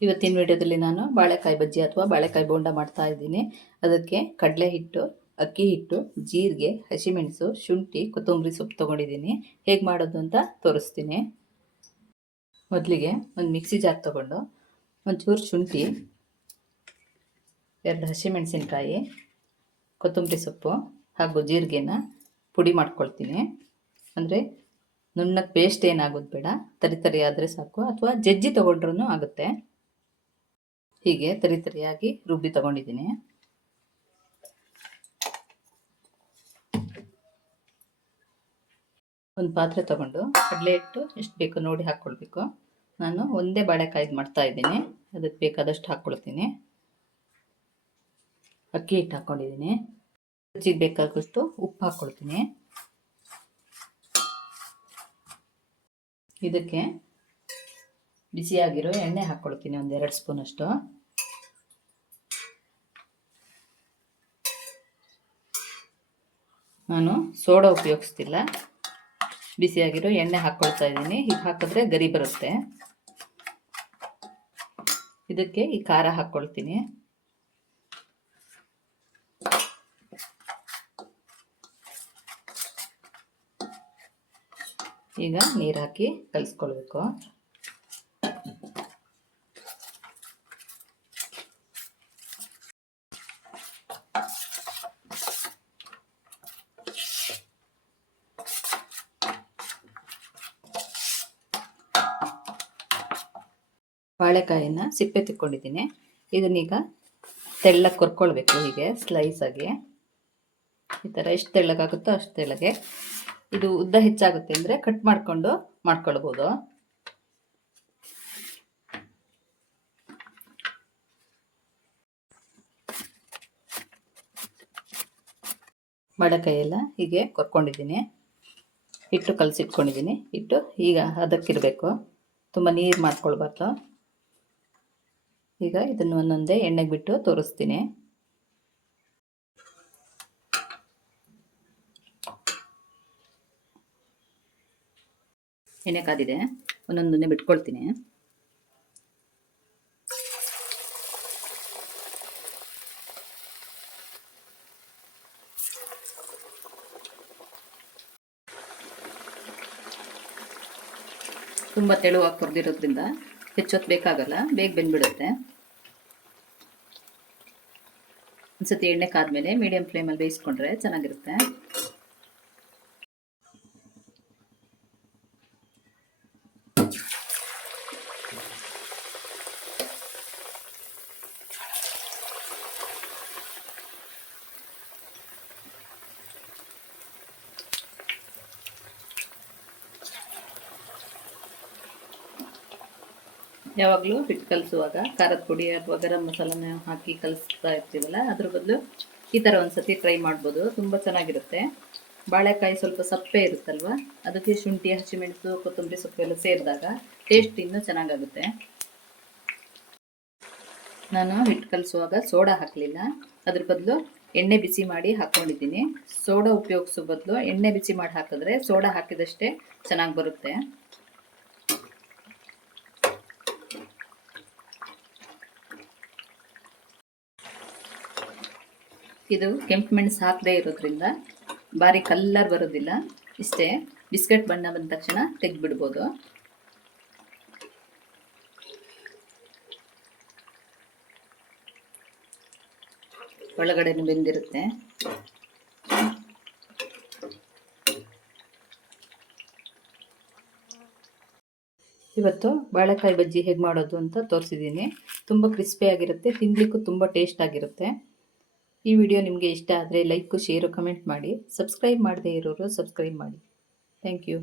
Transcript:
ಇವತ್ತಿನ ವಿಡಿಯೋದಲ್ಲಿ ನಾನು ಬಾಳೆಕಾಯಿ ಬಜ್ಜಿ ಅಥವಾ ಬಾಳೆಕಾಯಿ ಬೋಂಡ ಮಾಡ್ತಾ ಇದ್ದೀನಿ. ಅದಕ್ಕೆ ಕಡಲೆ ಹಿಟ್ಟು, ಅಕ್ಕಿ ಹಿಟ್ಟು, ಜೀರಿಗೆ, ಹಸಿಮೆಣಸು, ಶುಂಠಿ, ಕೊತ್ತಂಬರಿ ಸೊಪ್ಪು ತೊಗೊಂಡಿದ್ದೀನಿ. ಹೇಗೆ ಮಾಡೋದು ಅಂತ ತೋರಿಸ್ತೀನಿ. ಮೊದಲಿಗೆ ಒಂದು ಮಿಕ್ಸಿ ಜಾರ್ ತೊಗೊಂಡು ಒಂಚೂರು ಶುಂಠಿ, ಎರಡು ಹಸಿಮೆಣಸಿನಕಾಯಿ, ಕೊತ್ತಂಬರಿ ಸೊಪ್ಪು ಹಾಗೂ ಜೀರಿಗೆನ ಪುಡಿ ಮಾಡ್ಕೊಳ್ತೀನಿ. ಅಂದರೆ ನುಣ್ಣಗೆ ಪೇಸ್ಟ್ ಏನಾಗೋದು ಬೇಡ. ತರಿ ತರಿ ಆದರೆ ಸಾಕು. ಅಥವಾ ಜಜ್ಜಿ ತೊಗೊಂಡ್ರೂ ಆಗುತ್ತೆ. ಹೀಗೆ ತರಿ ತರಿಯಾಗಿ ರುಬ್ಬಿ ತಗೊಂಡಿದ್ದೀನಿ. ಒಂದು ಪಾತ್ರೆ ತಗೊಂಡು ಕಡಲೆ ಹಿಟ್ಟು ಎಷ್ಟು ಬೇಕು ನೋಡಿ ಹಾಕ್ಕೊಳ್ಬೇಕು. ನಾನು ಒಂದೇ ಬಾಳೆಕಾಯ್ದು ಮಾಡ್ತಾ ಇದ್ದೀನಿ. ಅದಕ್ಕೆ ಬೇಕಾದಷ್ಟು ಹಾಕ್ಕೊಳ್ತೀನಿ. ಅಕ್ಕಿ ಹಿಟ್ಟು ಹಾಕ್ಕೊಂಡಿದ್ದೀನಿ. ರುಚಿಗೆ ಬೇಕಾದಷ್ಟು ಉಪ್ಪು ಹಾಕ್ಕೊಳ್ತೀನಿ. ಇದಕ್ಕೆ ಬಿಸಿಯಾಗಿರೋ ಎಣ್ಣೆ ಹಾಕ್ಕೊಳ್ತೀನಿ ಒಂದು ಎರಡು ಸ್ಪೂನಷ್ಟು. ನಾನು ಸೋಡಾ ಉಪಯೋಗಿಸ್ತಿಲ್ಲ. ಬಿಸಿಯಾಗಿರೋ ಎಣ್ಣೆ ಹಾಕ್ಕೊಳ್ತಾ ಇದ್ದೀನಿ. ಹೀಗೆ ಹಾಕಿದ್ರೆ ಗರಿ ಬರುತ್ತೆ. ಇದಕ್ಕೆ ಈ ಖಾರ ಹಾಕ್ಕೊಳ್ತೀನಿ ಈಗ ನೀರು ಹಾಕಿ ಕಲಿಸ್ಕೊಳ್ಬೇಕು. ಬಾಳೆಕಾಯಿನ ಸಿಪ್ಪೆ ತಿಕ್ಕೊಂಡಿದ್ದೀನಿ. ಇದನ್ನೀಗ ತೆಳ್ಳಗೆ ಕೊರ್ಕೊಳ್ಬೇಕು ಹೀಗೆ ಸ್ಲೈಸಾಗಿ ಈ ಥರ ಎಷ್ಟು ತೆಳ್ಳಗಾಗುತ್ತೋ ಅಷ್ಟು ತೆಳ್ಳಗೆ. ಇದು ಉದ್ದ ಹೆಚ್ಚಾಗುತ್ತೆ ಅಂದರೆ ಕಟ್ ಮಾಡಿಕೊಂಡು ಮಾಡ್ಕೊಳ್ಬೋದು. ಬಾಳೆಕಾಯಿ ಹೀಗೆ ಕೊರ್ಕೊಂಡಿದ್ದೀನಿ. ಹಿಟ್ಟು ಕಲಸಿಟ್ಕೊಂಡಿದ್ದೀನಿ. ಹಿಟ್ಟು ಈಗ ಅದಕ್ಕಿರಬೇಕು. ತುಂಬ ನೀರು ಮಾಡ್ಕೊಳ್ಬಾರ್ದು. ಈಗ ಇದನ್ನು ಒಂದೊಂದೇ ಎಣ್ಣೆಗೆ ಬಿಟ್ಟು ತೋರಿಸ್ತೀನಿ. ಎಣ್ಣೆ ಕಾದಿದೆ ಒಂದೊಂದನ್ನೇ ಬಿಟ್ಕೊಳ್ತೀನಿ. ತುಂಬ ತೆಳುವಾಗಿ ಕೊರ್ದಿರೋದ್ರಿಂದ ಹೆಚ್ಚೊತ್ತು ಬೇಕಾಗಲ್ಲ ಬೇಗ ಬೆಂದ್ಬಿಡುತ್ತೆ. ಒಂದ್ಸತಿ ಎಣ್ಣೆ ಕಾದ್ಮೇಲೆ ಮೀಡಿಯಂ ಫ್ಲೇಮಲ್ಲಿ ಬೇಯಿಸ್ಕೊಂಡ್ರೆ ಚೆನ್ನಾಗಿರುತ್ತೆ. ಯಾವಾಗಲೂ ಹಿಟ್ಟು ಕಲಿಸುವಾಗ, ಖಾರದ ಪುಡಿ ಅಥವಾ ಗರಂ ಮಸಾಲನ ಹಾಕಿ ಕಲಿಸ್ತಾ ಇರ್ತೀವಲ್ಲ, ಅದ್ರ ಬದಲು ಈ ಥರ ಒಂದು ಸತಿ ಟ್ರೈ ಮಾಡ್ಬೋದು. ತುಂಬ ಚೆನ್ನಾಗಿರುತ್ತೆ. ಬಾಳೆಕಾಯಿ ಸ್ವಲ್ಪ ಸಪ್ಪೆ ಇರುತ್ತಲ್ವ, ಅದಕ್ಕೆ ಶುಂಠಿ, ಹಸಿಮೆಣಸು, ಕೊತ್ತಂಬರಿ ಸೊಪ್ಪು ಎಲ್ಲ ಸೇರಿದಾಗ ಟೇಸ್ಟ್ ಇನ್ನೂ ಚೆನ್ನಾಗಾಗುತ್ತೆ. ನಾನು ಹಿಟ್ಟು ಕಲಿಸುವಾಗ ಸೋಡಾ ಹಾಕಲಿಲ್ಲ. ಅದ್ರ ಬದಲು ಎಣ್ಣೆ ಬಿಸಿ ಮಾಡಿ ಹಾಕ್ಕೊಂಡಿದ್ದೀನಿ ಸೋಡಾ ಉಪಯೋಗಿಸೋ ಬದಲು ಎಣ್ಣೆ ಬಿಸಿ ಮಾಡಿ ಹಾಕಿದ್ರೆ ಸೋಡಾ ಹಾಕಿದಷ್ಟೇ ಚೆನ್ನಾಗಿ ಬರುತ್ತೆ. ಇದು ಕೆಂಪು ಮೆಣಸು ಹಾಕದೇ ಇರೋದ್ರಿಂದ ಭಾರಿ ಕಲ್ಲರ್ ಬರೋದಿಲ್ಲ. ಇಷ್ಟೇ ಬಿಸ್ಕೆಟ್ ಬಣ್ಣ ಬಂದ ತಕ್ಷಣ ತೆಗೆದ್ಬಿಡ್ಬೋದು. ಒಳಗಡೆ ಬೆಂದಿರುತ್ತೆ. ಇವತ್ತು ಬಾಳೆಕಾಯಿ ಬಜ್ಜಿ ಹೇಗೆ ಮಾಡೋದು ಅಂತ ತೋರಿಸಿದ್ದೀನಿ. ತುಂಬ ಕ್ರಿಸ್ಪಿಯಾಗಿರುತ್ತೆ ತಿನ್ನಲಿಕ್ಕೂ ತುಂಬ ಟೇಸ್ಟ್ ಆಗಿರುತ್ತೆ. ಈ ವಿಡಿಯೋ ನಿಮಗೆ ಇಷ್ಟ ಆದರೆ ಲೈಕು ಶೇರು ಕಮೆಂಟ್ ಮಾಡಿ. ಸಬ್ಸ್ಕ್ರೈಬ್ ಮಾಡದೇ ಇರೋರು ಸಬ್ಸ್ಕ್ರೈಬ್ ಮಾಡಿ. Thank you